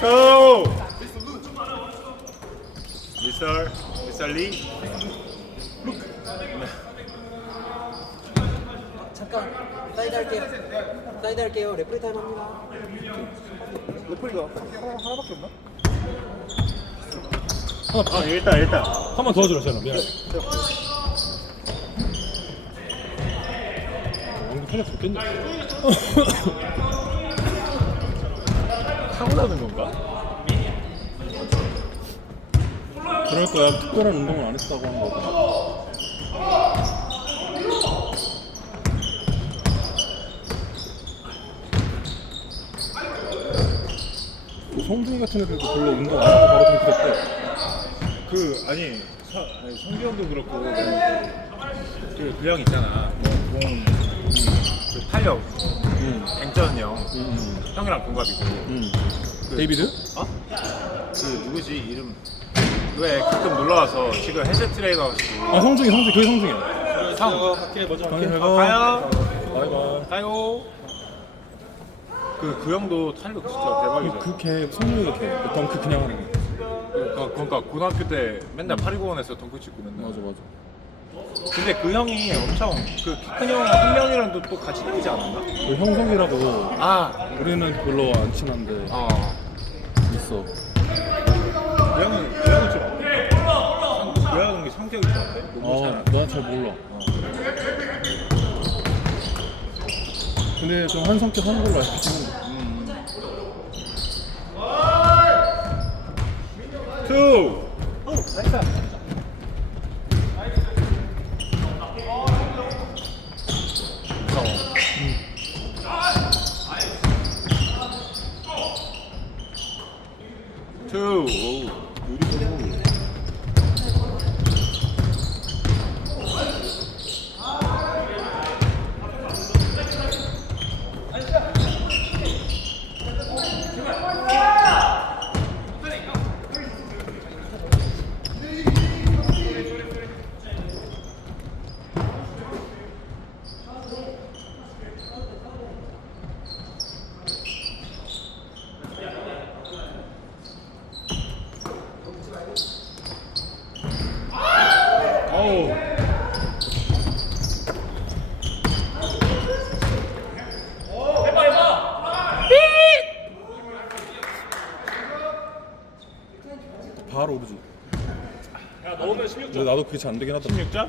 렛츠고 미스터 미스터 리 잠깐 사이드 할게요. 사이드 할게요. 레프리 타임 합니다. 레프리가 하나, 하나밖에 없나? 아 일단 일단 한 번 도와주라 세나 미안. 왕도 편할 수 있겠네. 타고 나는 건가? 그럴 거야. 특별한 운동을 안 했다고 하는 거고. 성준이 같은 애들도 별로 운동 안 하고 바로 덩크했대. 그 아니, 서, 아니 성기 형도 그렇고 그, 그형 있잖아 뭐, 공, 그 탄력 응. 갱전 형 응. 형이랑 동갑이고 응. 그, 데이비드? 어? 그 누구지 이름 왜 가끔 놀러와서 지금 헬스 트레이너 하시고 아 성준이 성준이 그게 성준이야. 형 갈게 먼저 갈게. 아, 가요 바이바이. 가요 그, 그 형도 탄력 진짜 대박이죠 그걔 성준이가 걔. 그 덩크 그냥 하는 거. 그러니까, 그러니까 고등학교 때 맨날 파리공원에서 덩크 치고 맨날 맞아 맞아. 근데 그 형이 엄청 그키큰형 한 명이랑도 또 같이 다니지 않았나? 그 형석이라고 아, 우리는 별로 안 친한데 어. 있어. 그 형은 그 형은 좀 어때? 성- 그 형이 성격이 좀 어때? 너무 아, 잘. 난잘 몰라. 근데 좀 한 성격 하는 걸로 알고 있는데. 투. 무서워. 투. 오, 느리고. 어우. 바로 오르지. 야, 넣으면 16점. 근데 나도 그게 잘 안 되긴 하더라. 16점?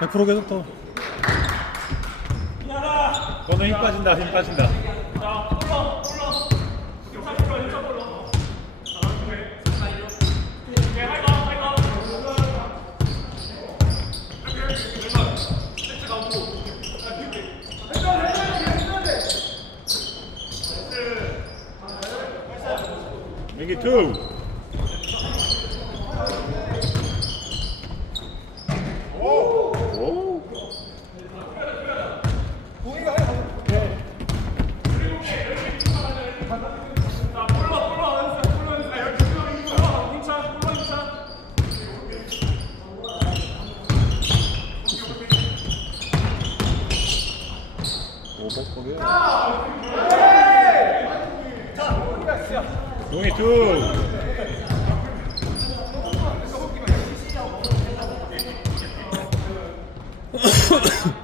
100% 깨졌다. 너는 힘 빠진다, 힘 빠진다. 투. 오. 오백 거게. 용이 투.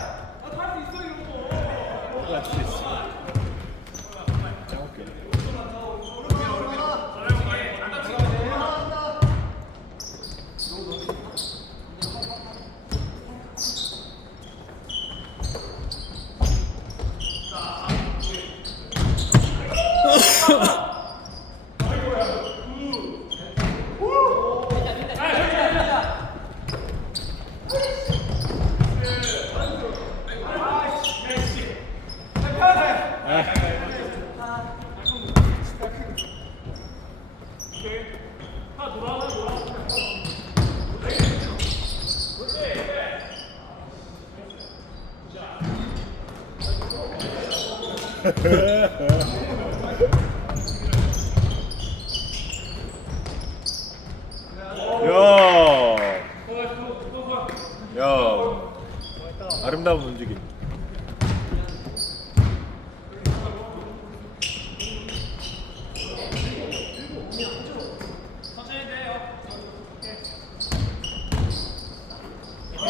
야, 야, 아름다운 움직임.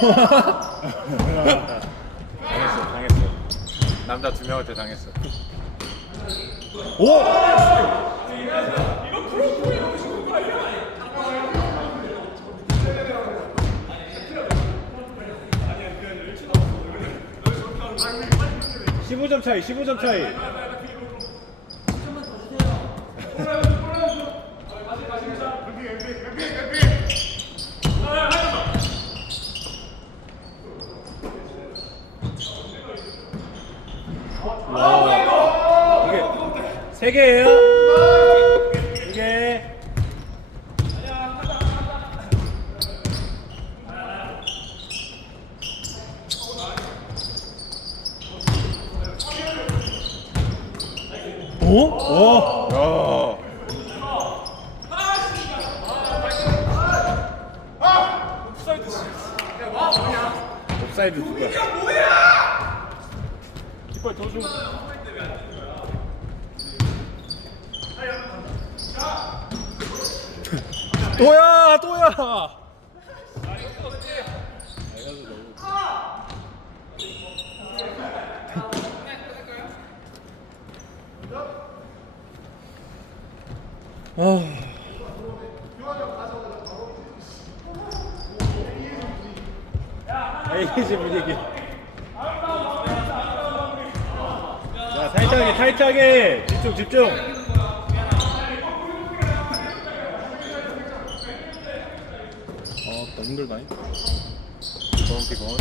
당했어, 당했어. 남자 두 명한테 당했어. 오! 십오 점 차이, 15점 차이. 와. 이게 세 개예요? 두 개. 어? 야. 옵사이드 누구야? 깃발 더 줘. 또야, 또야. 아. 자, 타이트하게, 타이트하게. 집중, 집중. 아, 나 힘들다. 건 기건.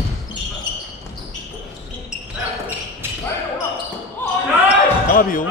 가비요.